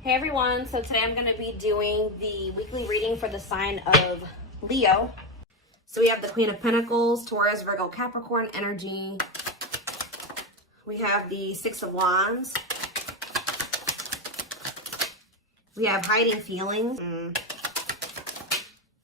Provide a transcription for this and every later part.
Hey everyone, so today I'm going to be doing the weekly reading for the sign of Leo. So we have the Queen of Pentacles, Taurus, Virgo, Capricorn energy. We have the Six of Wands. We have hiding feelings.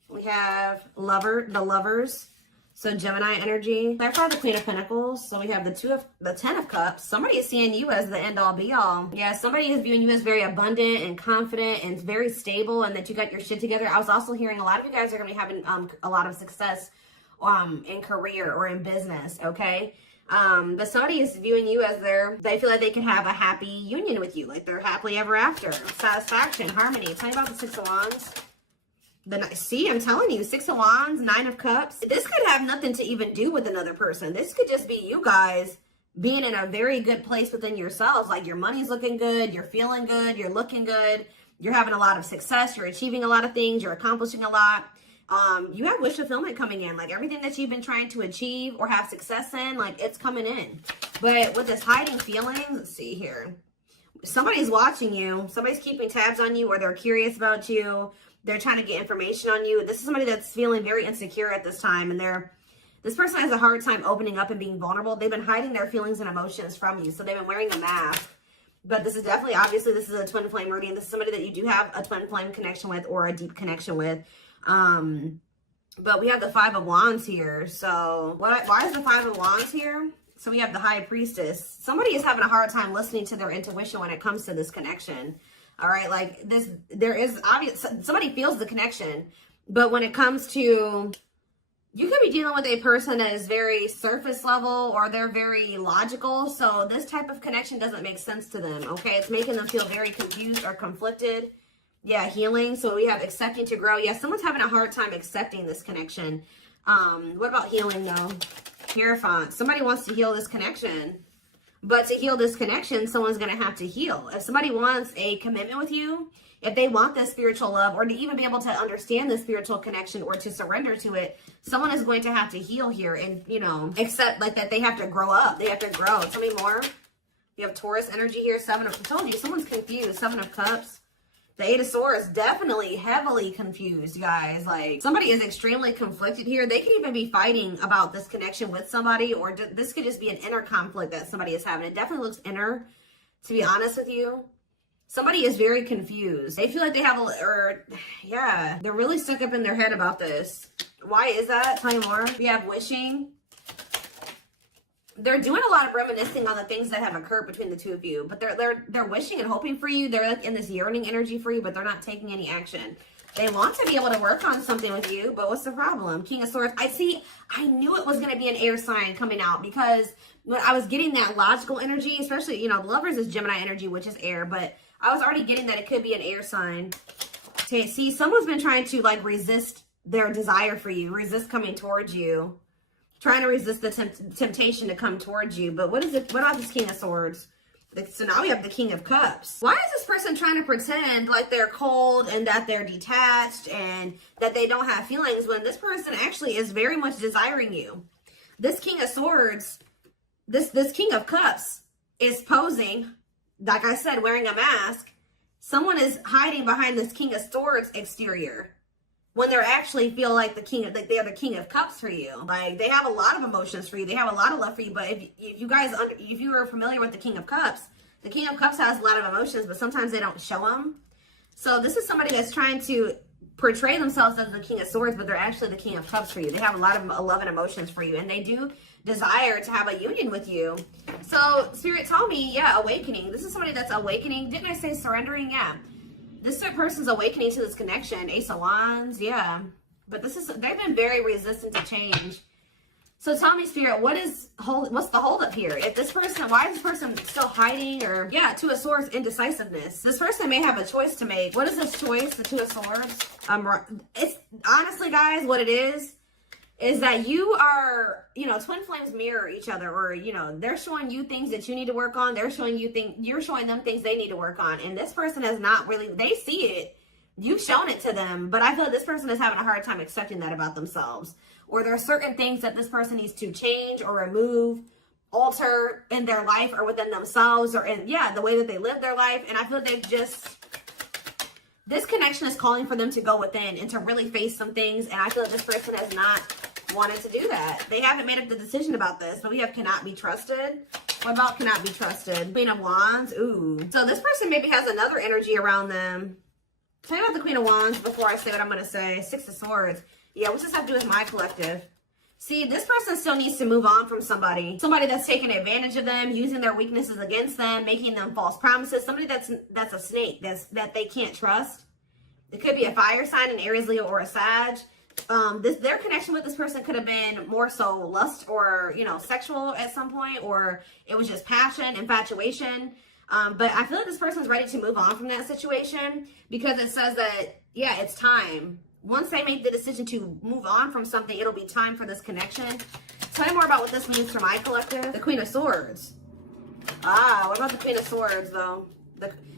We have the lovers. So Gemini energy. I've got the Queen of Pentacles. So we have the Ten of Cups. Somebody is seeing you as the end all be all. Yeah, somebody is viewing you as very abundant and confident and very stable, and that you got your shit together. I was also hearing a lot of you guys are going to be having a lot of success in career or in business, okay? But somebody is viewing you as they feel like they can have a happy union with you, like they're happily ever after. Satisfaction, harmony. Tell me about the Six of Wands. See, I'm telling you, Six of Wands, Nine of Cups. This could have nothing to even do with another person. This could just be you guys being in a very good place within yourselves. Like your money's looking good, you're feeling good, you're looking good, you're having a lot of success, you're achieving a lot of things, you're accomplishing a lot. You have wish fulfillment coming in. Like everything that you've been trying to achieve or have success in, like it's coming in. But with this hiding feelings, let's see here. Somebody's watching you. Somebody's keeping tabs on you, or they're curious about you. They're trying to get information on you. This is somebody that's feeling very insecure at this time. And this person has a hard time opening up and being vulnerable. They've been hiding their feelings and emotions from you. So they've been wearing a mask. But this is definitely, obviously, this is a twin flame reading. This is somebody that you do have a twin flame connection with or a deep connection with. But we have the Five of Wands here. So why is the Five of Wands here? So we have the High Priestess. Somebody is having a hard time listening to their intuition when it comes to this connection. All right, like this, there is obvious, somebody feels the connection, but when it comes to, you could be dealing with a person that is very surface level or they're very logical. So this type of connection doesn't make sense to them. Okay, it's making them feel very confused or conflicted. Yeah, healing. So we have accepting to grow. Yeah, someone's having a hard time accepting this connection. What about healing though? Hierophant. Somebody wants to heal this connection. But to heal this connection, someone's going to have to heal. If somebody wants a commitment with you, if they want this spiritual love, or to even be able to understand the spiritual connection or to surrender to it, someone is going to have to heal here and, accept like that they have to grow up. They have to grow. Tell me more. You have Taurus energy here. I told you, someone's confused. Seven of Cups. The Eight of Swords, definitely heavily confused, guys. Like, somebody is extremely conflicted here. They could even be fighting about this connection with somebody, or this could just be an inner conflict that somebody is having. It definitely looks inner, to be honest with you. Somebody is very confused. They feel like they have they're really stuck up in their head about this. Why is that? Tell me more. We have wishing. They're doing a lot of reminiscing on the things that have occurred between the two of you, but they're wishing and hoping for you. They're like in this yearning energy for you, but they're not taking any action. They want to be able to work on something with you, but what's the problem? King of Swords. I knew it was going to be an air sign coming out, because when I was getting that logical energy, especially, the Lovers is Gemini energy, which is air, but I was already getting that it could be an air sign. Okay, see, someone's been trying to resist their desire for you, resist coming towards you. Trying to resist the temptation to come towards you. But what about this King of Swords? So now we have the King of Cups. Why is this person trying to pretend like they're cold and that they're detached and that they don't have feelings, when this person actually is very much desiring you? This King of Swords, this King of Cups is posing, like I said, wearing a mask. Someone is hiding behind this King of Swords exterior, when they're actually feel like they are the King of Cups for you. Like, they have a lot of emotions for you. They have a lot of love for you. But if you are familiar with the King of Cups has a lot of emotions, but sometimes they don't show them. So this is somebody that's trying to portray themselves as the King of Swords, but they're actually the King of Cups for you. They have a lot of love and emotions for you, and they do desire to have a union with you. So Spirit told me, yeah, awakening. This is somebody that's awakening. Didn't I say surrendering? Yeah. This person's awakening to this connection. Ace of Wands, yeah. But they've been very resistant to change. So tell me, Spirit, what's the holdup here? Why is this person still hiding? Or, yeah, Two of Swords, indecisiveness. This person may have a choice to make. What is this choice, the Two of Swords? It's honestly, guys, what it is that you are, twin flames mirror each other, or, they're showing you things that you need to work on. They're showing you you're showing them things they need to work on. And this person has not really, they see it. You've shown it to them, but I feel like this person is having a hard time accepting that about themselves. Or there are certain things that this person needs to change or remove, alter in their life or within themselves, or in, the way that they live their life. And I feel like they've just This connection is calling for them to go within and to really face some things. And I feel like this person has not wanted to do that. They haven't made up the decision about this. But we have cannot be trusted. What about cannot be trusted? Queen of Wands. Ooh. So this person maybe has another energy around them. Tell me about the Queen of Wands before I say what I'm going to say. Six of Swords. Yeah, what's this have to do with my collective? See, this person still needs to move on from somebody. Somebody that's taking advantage of them, using their weaknesses against them, making them false promises. Somebody that's a snake, that they can't trust. It could be a fire sign, an Aries, Leo, or a Sag. Their connection with this person could have been more so lust or, you know, sexual at some point, or it was just passion, infatuation. But I feel like this person's ready to move on from that situation because it says that, yeah, it's time. Once they make the decision to move on from something, it'll be time for this connection. Tell me more about what this means for my collective. The Queen of Swords. Ah, what about the Queen of Swords, though?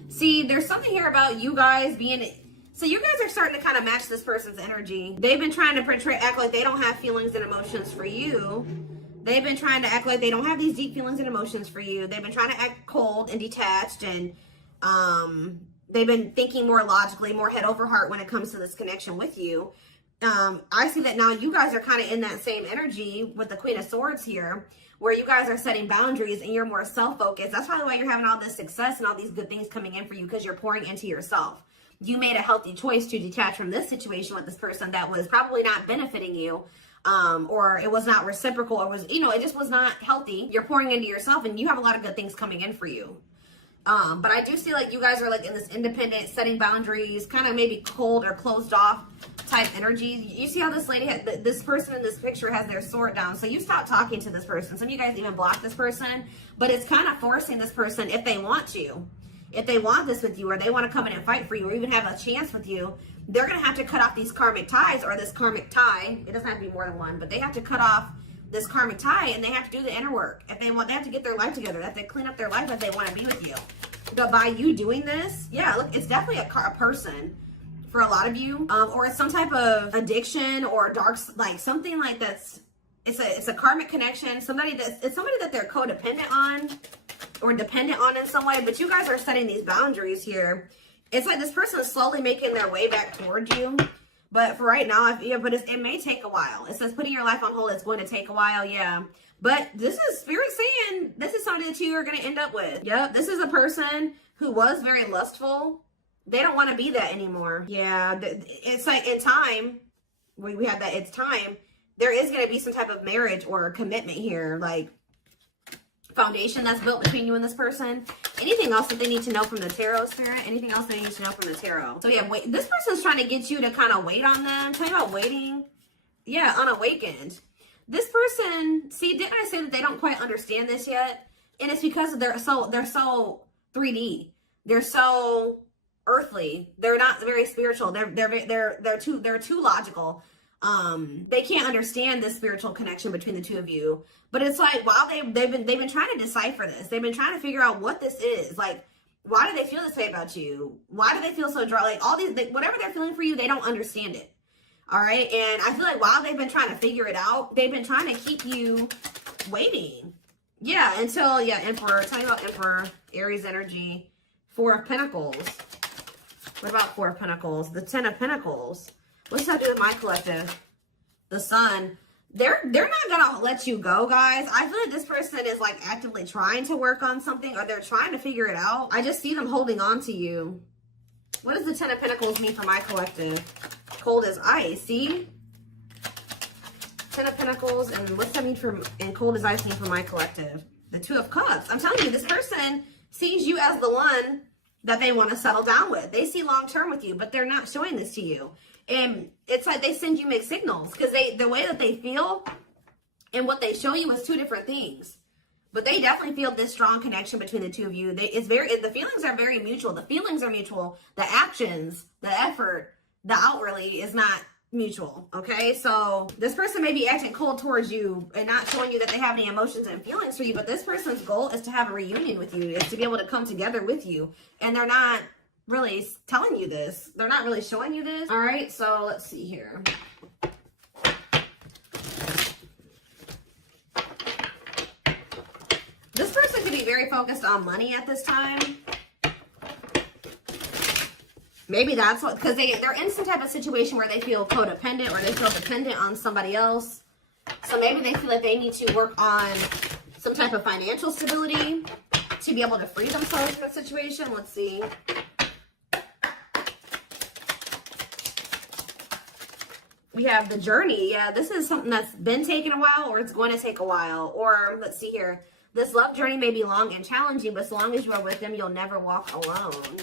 See, there's something here about you guys being... So you guys are starting to kind of match this person's energy. They've been trying to act like they don't have feelings and emotions for you. They've been trying to act like they don't have these deep feelings and emotions for you. They've been trying to act cold and detached, and they've been thinking more logically, more head over heart when it comes to this connection with you. I see that now you guys are kind of in that same energy with the Queen of Swords here, where you guys are setting boundaries and you're more self-focused. That's probably why you're having all this success and all these good things coming in for you, because you're pouring into yourself. You made a healthy choice to detach from this situation with this person that was probably not benefiting you, or it was not reciprocal, or was, you know, it just was not healthy. You're pouring into yourself and you have a lot of good things coming in for you. But I do see like you guys are like in this independent, setting boundaries, kind of maybe cold or closed off type energy. You see how this lady, this person in this picture has their sword down. So you stop talking to this person. Some of you guys even block this person, but it's kind of forcing this person, if they want to, if they want this with you, or they want to come in and fight for you, or even have a chance with you, they're going to have to cut off these karmic ties, or this karmic tie. It doesn't have to be more than one, but they have to cut off this karmic tie, and they have to do the inner work. If they want, they have to get their life together. They have to clean up their life if they want to be with you. But by you doing this, yeah, look, it's definitely a person for a lot of you, or it's some type of addiction or dark, like something like that's. It's a karmic connection. It's somebody that they're codependent on or dependent on in some way. But you guys are setting these boundaries here. It's like this person is slowly making their way back towards you. But for right now, it may take a while. It says putting your life on hold is going to take a while, yeah. But this is Spirit saying this is something that you are going to end up with. Yep, this is a person who was very lustful. They don't want to be that anymore. Yeah, it's like in time, we have that, it's time. There is going to be some type of marriage or commitment here, like foundation that's built between you and this person. Anything else that they need to know from the tarot, Spirit? Anything else they need to know from the tarot? So yeah, wait, this person's trying to get you to kind of wait on them. Tell me about waiting. Yeah, unawakened. This person, see, didn't I say that they don't quite understand this yet? And it's because they're so 3D. They're so earthly. They're not very spiritual. They're too logical. They can't understand this spiritual connection between the two of you. But it's like, while they've been trying to decipher this. They've been trying to figure out what this is. Like, why do they feel this way about you? Why do they feel so dry? Like, all these, whatever they're feeling for you, they don't understand it. All right. And I feel like while they've been trying to figure it out, they've been trying to keep you waiting. Yeah. Until, yeah, Emperor. Tell me about Emperor, Aries energy, Four of Pentacles. What about Four of Pentacles? The Ten of Pentacles. What's that do with my collective? The Sun. They're not gonna let you go, guys. I feel like this person is like actively trying to work on something, or they're trying to figure it out. I just see them holding on to you. What does the Ten of Pentacles mean for my collective? Cold as ice. See? Ten of Pentacles, and what's that mean for, and cold as ice mean for my collective? The Two of Cups. I'm telling you, this person sees you as the one that they want to settle down with. They see long term with you, but they're not showing this to you. And it's like they send you mixed signals, because the way that they feel and what they show you is two different things. But they definitely feel this strong connection between the two of you. The feelings are very mutual. The feelings are mutual. The actions, the effort, the outwardly is not mutual. Okay, so this person may be acting cold towards you and not showing you that they have any emotions and feelings for you. But this person's goal is to have a reunion with you, is to be able to come together with you. And they're not really telling you this. They're not really showing you this. All right, so let's see here. This person could be very focused on money at this time. Maybe that's what, because they're in some type of situation where they feel codependent or they feel dependent on somebody else. So maybe they feel like they need to work on some type of financial stability to be able to free themselves from the situation. Let's see. We have the journey. Yeah, this is something that's been taking a while, or it's going to take a while. Or let's see here. This love journey may be long and challenging, but as long as you are with them, you'll never walk alone.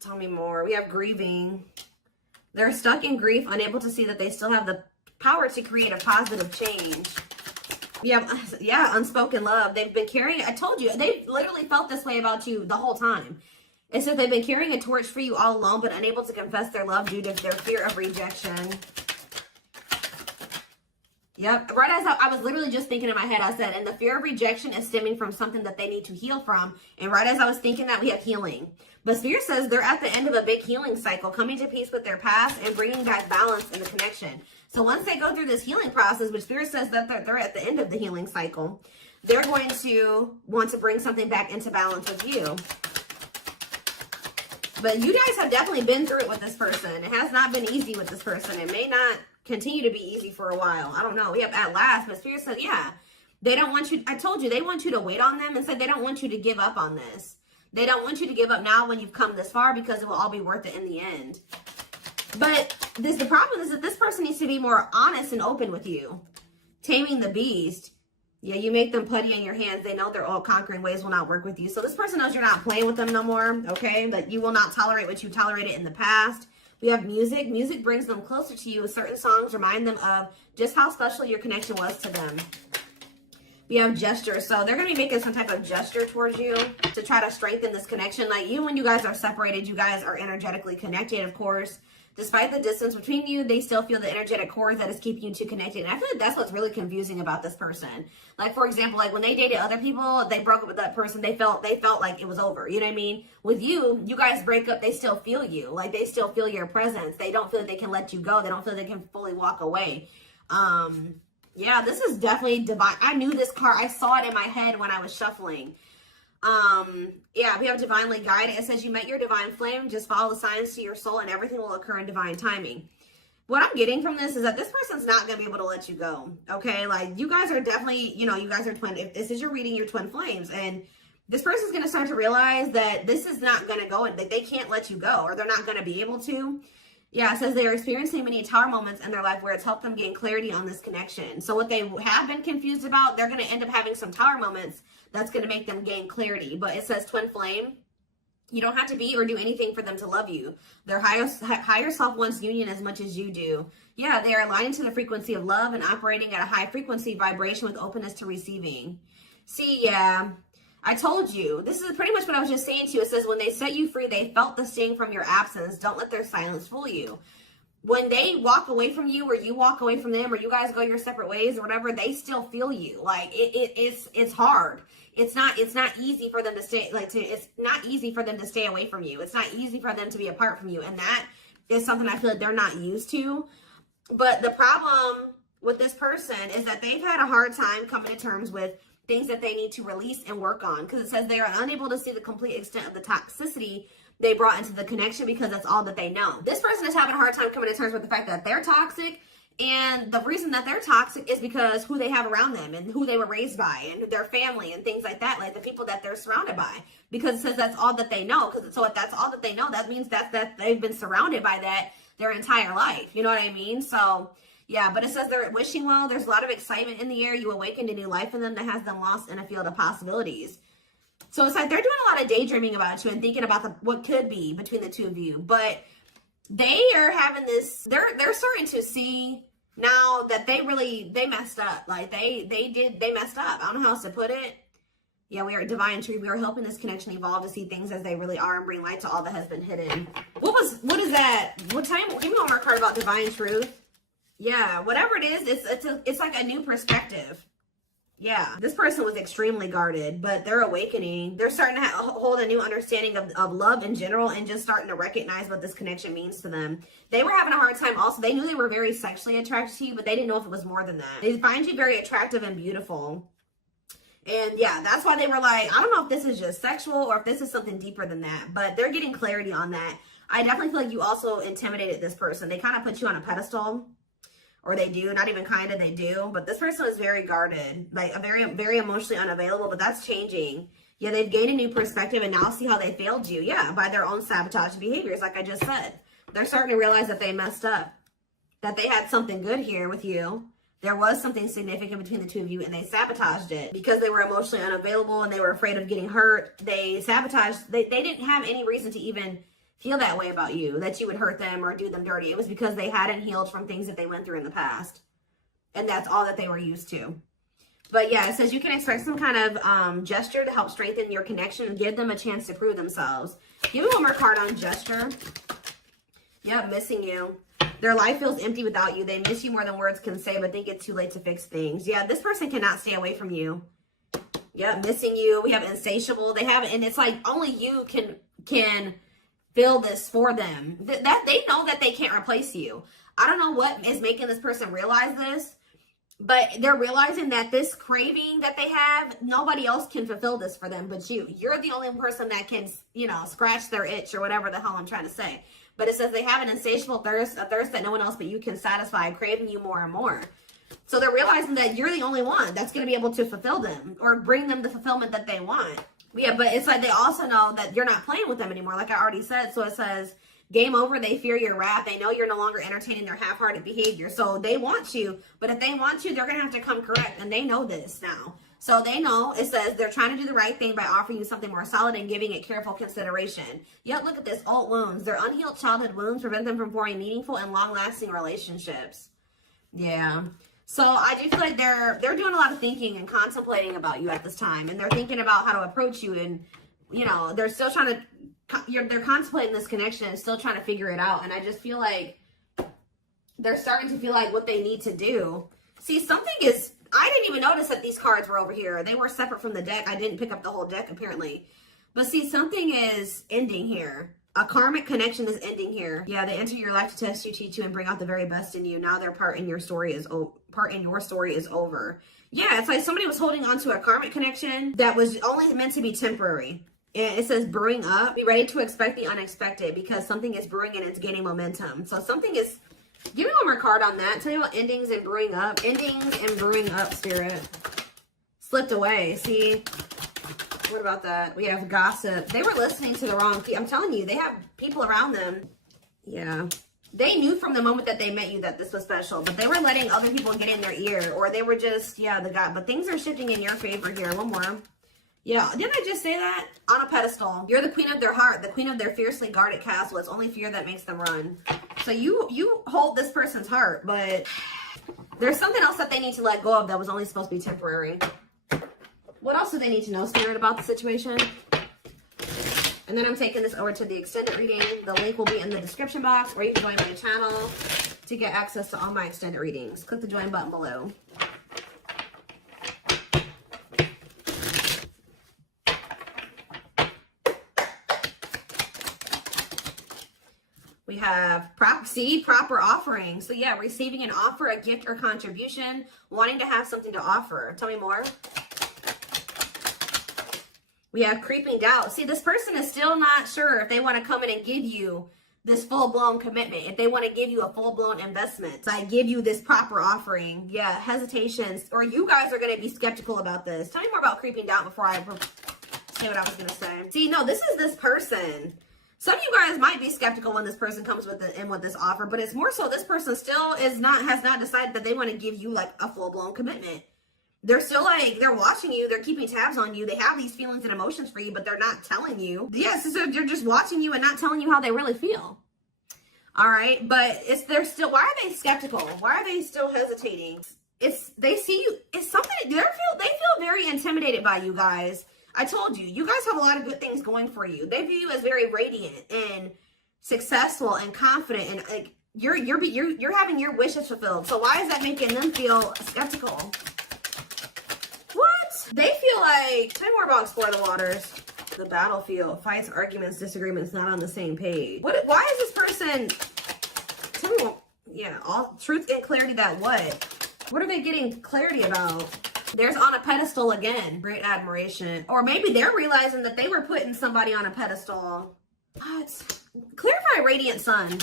Tell me more. We have grieving. They're stuck in grief, unable to see that they still have the power to create a positive change. We have, yeah, unspoken love. They've been carrying, I told you, they literally felt this way about you the whole time. It says they've been carrying a torch for you all alone, but unable to confess their love due to their fear of rejection. Yep. Right as I was literally just thinking in my head, I said, and the fear of rejection is stemming from something that they need to heal from. And right as I was thinking that, we have healing. But Spirit says they're at the end of a big healing cycle, coming to peace with their past and bringing back balance in the connection. So once they go through this healing process, which Spirit says that they're at the end of the healing cycle, they're going to want to bring something back into balance with you. But you guys have definitely been through it with this person. It has not been easy with this person. It may not continue to be easy for a while. I don't know. We have at last, but Spirit said, yeah, they don't want you. I told you, they want you to wait on them and said they don't want you to give up on this. They don't want you to give up now when you've come this far, because it will all be worth it in the end. But the problem is that this person needs to be more honest and open with you. Taming the beast. Yeah, you make them putty in your hands. They know their all-conquering ways will not work with you. So this person knows you're not playing with them no more, okay? That you will not tolerate what you tolerated in the past. We have music. Music brings them closer to you. Certain songs remind them of just how special your connection was to them. We have gesture. So they're going to be making some type of gesture towards you to try to strengthen this connection. Like when you guys are separated, you guys are energetically connected, of course. Despite the distance between you, they still feel the energetic cord that is keeping you two connected. And I feel like that's what's really confusing about this person. Like, for example, like when they dated other people, they broke up with that person. They felt like it was over. You know what I mean? With you, you guys break up, they still feel you. Like, they still feel your presence. They don't feel like they can let you go. They don't feel like they can fully walk away. Yeah, this is definitely divine. I knew this card. I saw it in my head when I was shuffling. Yeah, we have divinely guided. It says you met your divine flame. Just follow the signs to your soul and everything will occur in divine timing. What I'm getting from this is that this person's not going to be able to let you go. Okay. Like, you guys are definitely, you know, you guys are twin. If this is your reading, you're twin flames, and this person's going to start to realize that this is not going to go, and that they can't let you go, or they're not going to be able to. Yeah, it says they are experiencing many tower moments in their life where it's helped them gain clarity on this connection. So what they have been confused about, they're going to end up having some tower moments that's going to make them gain clarity. But it says twin flame. You don't have to be or do anything for them to love you. Their higher self wants union as much as you do. Yeah, they are aligning to the frequency of love and operating at a high frequency vibration with openness to receiving. See, yeah, I told you. This is pretty much what I was just saying to you. It says when they set you free, they felt the sting from your absence. Don't let their silence fool you. When they walk away from you, or you walk away from them, or you guys go your separate ways or whatever, they still feel you. Like, it's hard. It's not easy for them to stay, it's not easy for them to stay away from you. It's not easy for them to be apart from you. And that is something I feel like they're not used to. But the problem with this person is that they've had a hard time coming to terms with things that they need to release and work on. Because it says they are unable to see the complete extent of the toxicity they brought into the connection because that's all that they know. This person is having a hard time coming to terms with the fact that they're toxic. And the reason that they're toxic is because who they have around them and who they were raised by and their family and things like that, like the people that they're surrounded by. Because it says that's all that they know. So if that's all that they know, that means that they've been surrounded by that their entire life. You know what I mean? So yeah, but it says they're wishing well. There's a lot of excitement in the air. You awakened a new life in them that has them lost in a field of possibilities. So it's like they're doing a lot of daydreaming about you and thinking about what could be between the two of you. But they are having this, they're starting to see now that they messed up. Like they messed up. I don't know how else to put it. Yeah, we are divine truth. We are helping this connection evolve to see things as they really are and bring light to all that has been hidden. What is that? Give me one more card about divine truth. Yeah, whatever it is, it's like a new perspective. Yeah, this person was extremely guarded, but they're awakening. They're starting to hold a new understanding of love in general and just starting to recognize what this connection means to them. They were having a hard time also. They knew they were very sexually attracted to you, but they didn't know if it was more than that. They find you very attractive and beautiful. And yeah, that's why they were like, I don't know if this is just sexual or if this is something deeper than that, but they're getting clarity on that. I definitely feel like you also intimidated this person. They kind of put you on a pedestal, or they do, not even kind of, they do. But this person is very guarded, like a very, very emotionally unavailable, but that's changing. Yeah, they've gained a new perspective and now see how they failed you. Yeah, by their own sabotage behaviors, like I just said. They're starting to realize that they messed up, that they had something good here with you. There was something significant between the two of you and they sabotaged it because they were emotionally unavailable and they were afraid of getting hurt. They sabotaged, they didn't have any reason to even feel that way about you, that you would hurt them or do them dirty. It was because they hadn't healed from things that they went through in the past. And that's all that they were used to. But yeah, it says you can expect some kind of gesture to help strengthen your connection and give them a chance to prove themselves. Give me one more card on gesture. Yep, missing you. Their life feels empty without you. They miss you more than words can say, but think it's too late to fix things. Yeah, this person cannot stay away from you. Yep, missing you. We have insatiable. They have, and it's like only you can feel this for them. That they know that they can't replace you. I don't know what is making this person realize this, but they're realizing that this craving that they have, nobody else can fulfill this for them but you. You're the only person that can, you know, scratch their itch or whatever the hell I'm trying to say. But it says they have an insatiable thirst, a thirst that no one else but you can satisfy, craving you more and more. So they're realizing that you're the only one that's going to be able to fulfill them or bring them the fulfillment that they want. Yeah, but it's like they also know that you're not playing with them anymore, like I already said. So it says, game over, they fear your wrath. They know you're no longer entertaining their half-hearted behavior. So they want you, but if they want you, they're going to have to come correct. And they know this now. So they know, it says they're trying to do the right thing by offering you something more solid and giving it careful consideration. Yet look at this, old wounds. Their unhealed childhood wounds prevent them from forming meaningful and long-lasting relationships. Yeah. So I do feel like they're doing a lot of thinking and contemplating about you at this time. And they're thinking about how to approach you. And, you know, they're still trying to, they're contemplating this connection and still trying to figure it out. And I just feel like they're starting to feel like what they need to do. See, something is, I didn't even notice that these cards were over here. They were separate from the deck. I didn't pick up the whole deck, apparently. But see, something is ending here. A karmic connection is ending here. Yeah, they enter your life to test you, teach you, and bring out the very best in you. Now their part in your story is over. Yeah, it's like somebody was holding on to a karmic connection that was only meant to be temporary. And it says brewing up. Be ready to expect the unexpected because something is brewing and it's gaining momentum. So something is... Give me one more card on that. Tell me about endings and brewing up. Endings and brewing up, Spirit. Slipped away. See? What about that? We have gossip. They were listening to the wrong people. I'm telling you, they have people around them. Yeah. They knew from the moment that they met you that this was special, but they were letting other people get in their ear, or they were just, yeah, the guy. But things are shifting in your favor here. One more. Yeah, didn't I just say that? On a pedestal. You're the queen of their heart, the queen of their fiercely guarded castle. It's only fear that makes them run. So you hold this person's heart, but there's something else that they need to let go of that was only supposed to be temporary. What else do they need to know, Spirit, about the situation? And then I'm taking this over to the extended reading. The link will be in the description box, or you can join my channel to get access to all my extended readings. Click the join button below. We have proper offering. So yeah, receiving an offer, a gift, or contribution, wanting to have something to offer. Tell me more. We have creeping doubt. See, this person is still not sure if they want to come in and give you this full-blown commitment, if they want to give you a full-blown investment. So I give you this proper offering. Yeah, hesitations, or you guys are going to be skeptical about this. Tell me more about creeping doubt before I say what I was going to say. See, no, this is this person. Some of you guys might be skeptical when this person comes with this offer, but it's more so this person still has not decided that they want to give you like a full-blown commitment. They're still like, they're watching you, they're keeping tabs on you, they have these feelings and emotions for you, but they're not telling you. Yes, so they're just watching you and not telling you how they really feel. All right, but they're still, why are they skeptical? Why are they still hesitating? They see you, it's something, they feel very intimidated by you guys. I told you, you guys have a lot of good things going for you. They view you as very radiant and successful and confident, and like you're having your wishes fulfilled. So why is that making them feel skeptical? What? They feel like, tell me more about Explore the Waters. The battlefield, fights, arguments, disagreements, not on the same page. Why is this person, tell me more, yeah, all truth and clarity that what? What are they getting clarity about? There's on a pedestal again. Great admiration. Or maybe they're realizing that they were putting somebody on a pedestal. What? Clarify radiant sun.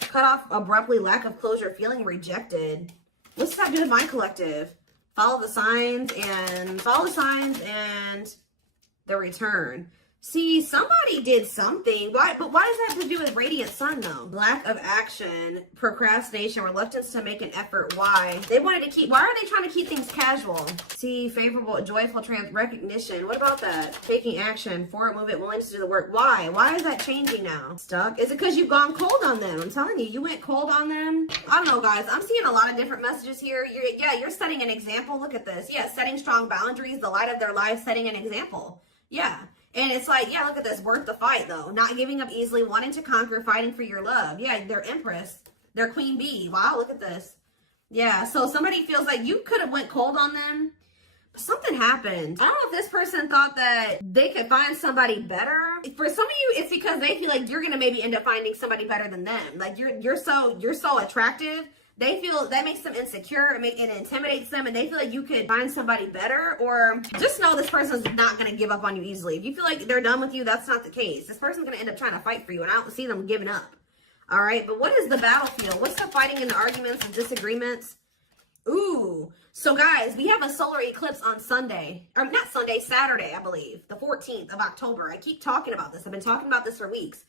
Cut off abruptly, lack of closure, feeling rejected. What's that do with my collective? Follow the signs and the return. See, somebody did something. Why? But why does that have to do with radiant sun, though? Lack of action, procrastination, reluctance to make an effort. Why? They wanted to keep. Why are they trying to keep things casual? See, favorable, joyful, recognition. What about that? Taking action, forward movement, willingness to do the work. Why? Why is that changing now? Stuck? Is it because you've gone cold on them? I'm telling you, you went cold on them. I don't know, guys. I'm seeing a lot of different messages here. You're setting an example. Look at this. Yeah, setting strong boundaries, the light of their life, setting an example. Yeah. And it's like, yeah, look at this, worth the fight, though. Not giving up easily, wanting to conquer, fighting for your love. Yeah, they're Empress. They're Queen Bee. Wow, look at this. Yeah, so somebody feels like you could have went cold on them, but something happened. I don't know if this person thought that they could find somebody better. For some of you, it's because they feel like you're going to maybe end up finding somebody better than them. Like, you're so attractive. They feel that makes them insecure, it intimidates them, and they feel like you could find somebody better. Or just know this person's not going to give up on you easily. If you feel like they're done with you, that's not the case. This person's going to end up trying to fight for you, and I don't see them giving up. All right, but what is the battlefield? What's the fighting and the arguments and disagreements? Ooh, so guys, we have a solar eclipse on Sunday. Or not Sunday, Saturday, I believe. The 14th of October. I keep talking about this. I've been talking about this for weeks.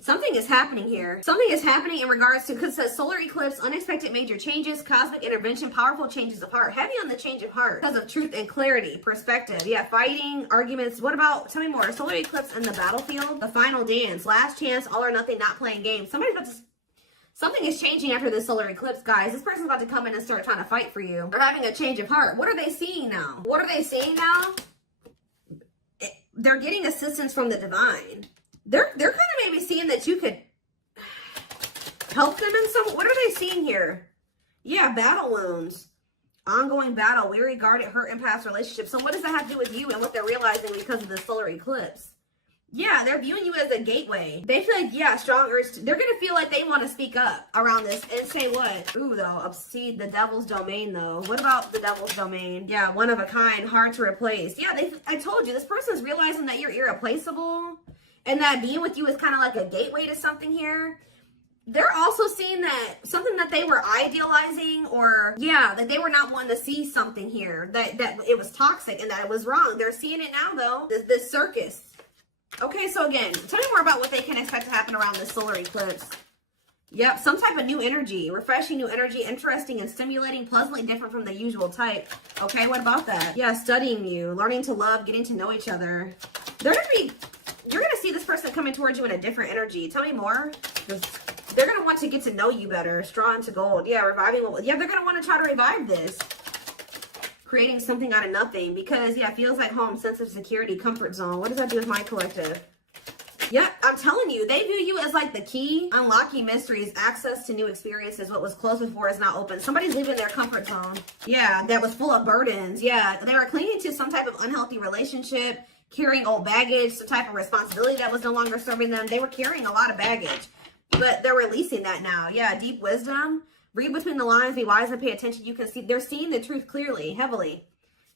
Something is happening here. Something is happening in regards to, because it says solar eclipse, unexpected major changes, cosmic intervention, powerful changes of heart. Heavy on the change of heart because of truth and clarity, perspective. Yeah, fighting, arguments. What about, tell me more. Solar eclipse and the battlefield, the final dance, last chance, all or nothing, not playing games. Something is changing after this solar eclipse, guys. This person's about to come in and start trying to fight for you. They're having a change of heart. What are they seeing now? What are they seeing now? They're getting assistance from the divine. They're kind of maybe seeing that you could help them in some. What are they seeing here? Yeah, battle wounds, ongoing battle, weary, guarded, hurt, in past relationships. So what does that have to do with you and what they're realizing because of the solar eclipse? Yeah, they're viewing you as a gateway. They feel like, yeah, strong urge. They're going to feel like they want to speak up around this and say what? Ooh, though, obsede, the devil's domain, though. What about the devil's domain? Yeah, one of a kind, hard to replace. Yeah, I told you, this person's realizing that you're irreplaceable. And that being with you is kind of like a gateway to something here. They're also seeing that something that they were idealizing, or yeah, that they were not wanting to see something here, that it was toxic and that it was wrong. They're seeing it now, though. This circus. Okay, so again, tell me more about what they can expect to happen around this solar eclipse. Yep, some type of new energy, refreshing new energy, interesting and stimulating, pleasantly different from the usual type. Okay, what about that? Yeah, studying you, learning to love, getting to know each other. You're going to see this person coming towards you in a different energy. Tell me more. They're going to want to get to know you better. Straw into gold. Yeah, reviving. Yeah, they're going to want to try to revive this. Creating something out of nothing. Because, yeah, it feels like home, sense of security, comfort zone. What does that do with my collective? Yeah, I'm telling you, they view you as like the key. Unlocking mysteries, access to new experiences. What was closed before is now open. Somebody's leaving their comfort zone. Yeah, that was full of burdens. Yeah, they were clinging to some type of unhealthy relationship. Carrying old baggage, some type of responsibility that was no longer serving them. They were carrying a lot of baggage, but they're releasing that now. Yeah, deep wisdom. Read between the lines, be wise and pay attention. You can see they're seeing the truth clearly, heavily.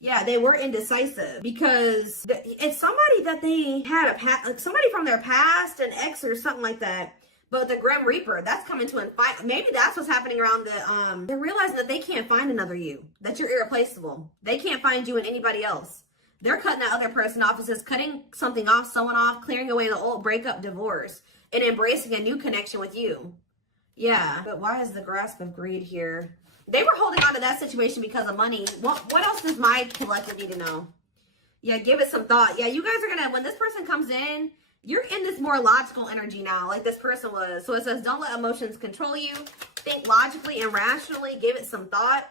Yeah, they were indecisive because it's somebody that they had like somebody from their past, an ex or something like that. But the Grim Reaper, that's coming to and fight. Maybe that's what's happening around the, they're realizing that they can't find another you, that you're irreplaceable. They can't find you in anybody else. They're cutting that other person off. It says cutting something off, someone off, clearing away the old breakup, divorce, and embracing a new connection with you. Yeah, but why is the grasp of greed here? They were holding on to that situation because of money. What else does my collective need to know? Yeah, give it some thought. Yeah, you guys are going to, when this person comes in, you're in this more logical energy now, like this person was. So it says, don't let emotions control you. Think logically and rationally. Give it some thought.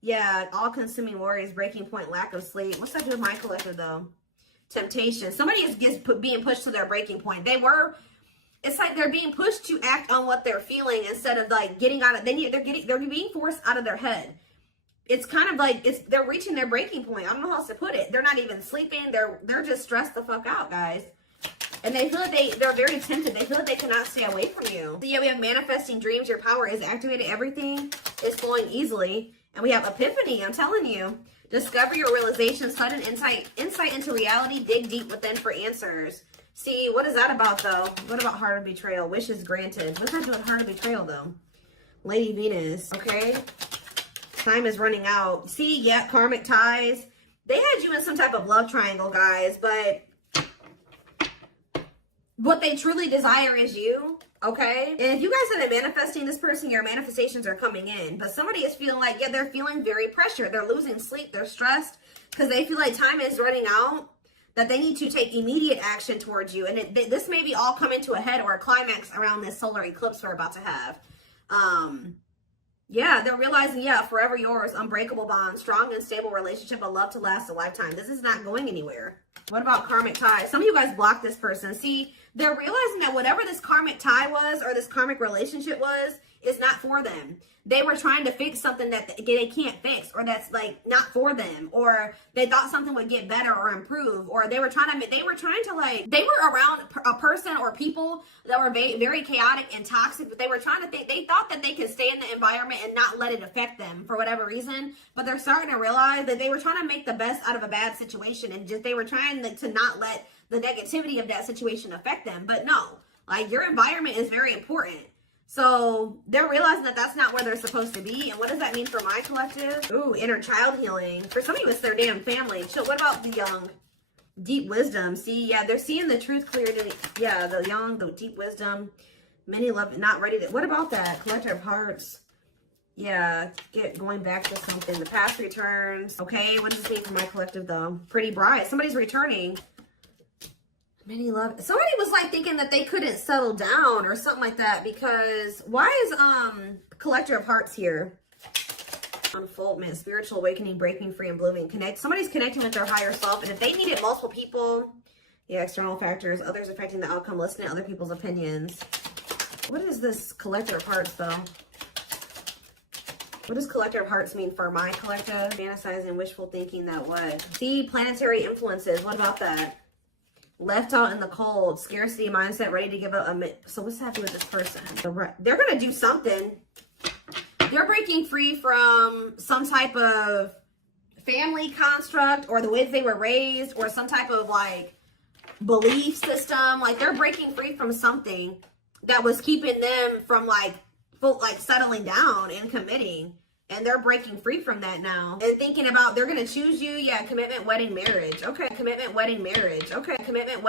Yeah, all-consuming worries, breaking point, lack of sleep. What's that do with my collective, though? Temptation. Somebody is being pushed to their breaking point. It's like they're being pushed to act on what they're feeling instead of like getting out of. They're being forced out of their head. It's kind of like they're reaching their breaking point. I don't know how else to put it. They're not even sleeping. They're just stressed the fuck out, guys. And they feel like they're very tempted. They feel like they cannot stay away from you. So yeah, we have manifesting dreams. Your power is activated. Everything is flowing easily. And we have epiphany, I'm telling you. Discover your realization, sudden insight into reality, dig deep within for answers. See, what is that about, though? What about heart of betrayal? Wishes granted. What's that doing with heart of betrayal, though? Lady Venus, okay? Time is running out. See, yeah, karmic ties. They had you in some type of love triangle, guys, but what they truly desire is you, okay? And if you guys have been manifesting this person, your manifestations are coming in. But somebody is feeling like, yeah, they're feeling very pressured. They're losing sleep. They're stressed because they feel like time is running out, that they need to take immediate action towards you. And this may be all coming to a head or a climax around this solar eclipse we're about to have. Yeah, they're realizing, yeah, forever yours, unbreakable bond, strong and stable relationship, a love to last a lifetime. This is not going anywhere. What about karmic ties? Some of you guys blocked this person. See, they're realizing that whatever this karmic tie was or this karmic relationship was is not for them. They were trying to fix something that they can't fix, or that's like not for them, or they thought something would get better or improve, or they were trying to they were around a person or people that were very chaotic and toxic, but they were trying to they thought that they could stay in the environment and not let it affect them for whatever reason. But they're starting to realize that they were trying to make the best out of a bad situation, and just they were trying to not let the negativity of that situation affect them. But no, like, your environment is very important. So they're realizing that that's not where they're supposed to be. And what does that mean for my collective? Ooh, inner child healing. For some of you, it's their damn family. So what about the young? Deep wisdom. See, yeah, they're seeing the truth clearly. Yeah, the young, the deep wisdom. Many love, not ready to. What about that? Collector of hearts. Yeah, going back to something. The past returns. Okay, what does this mean for my collective, though? Pretty bright. Somebody's returning. Many love. Somebody was like thinking that they couldn't settle down or something like that, because why is collector of hearts here? Unfoldment, spiritual awakening, breaking free and blooming. Somebody's connecting with their higher self, and if they needed multiple people, yeah, external factors, others affecting the outcome, listening to other people's opinions. What is this collector of hearts, though? What does collector of hearts mean for my collective? Fantasizing, wishful thinking, that what? See, planetary influences. What about that? Left out in the cold, scarcity mindset, ready to give up. So what's happening with this person? They're going to do something. They're breaking free from some type of family construct, or the way they were raised, or some type of like belief system. Like, they're breaking free from something that was keeping them from like settling down and committing. And they're breaking free from that now. And thinking about, they're going to choose you. Yeah, commitment, wedding, marriage. Okay, commitment, wedding, marriage. Okay, commitment, wedding.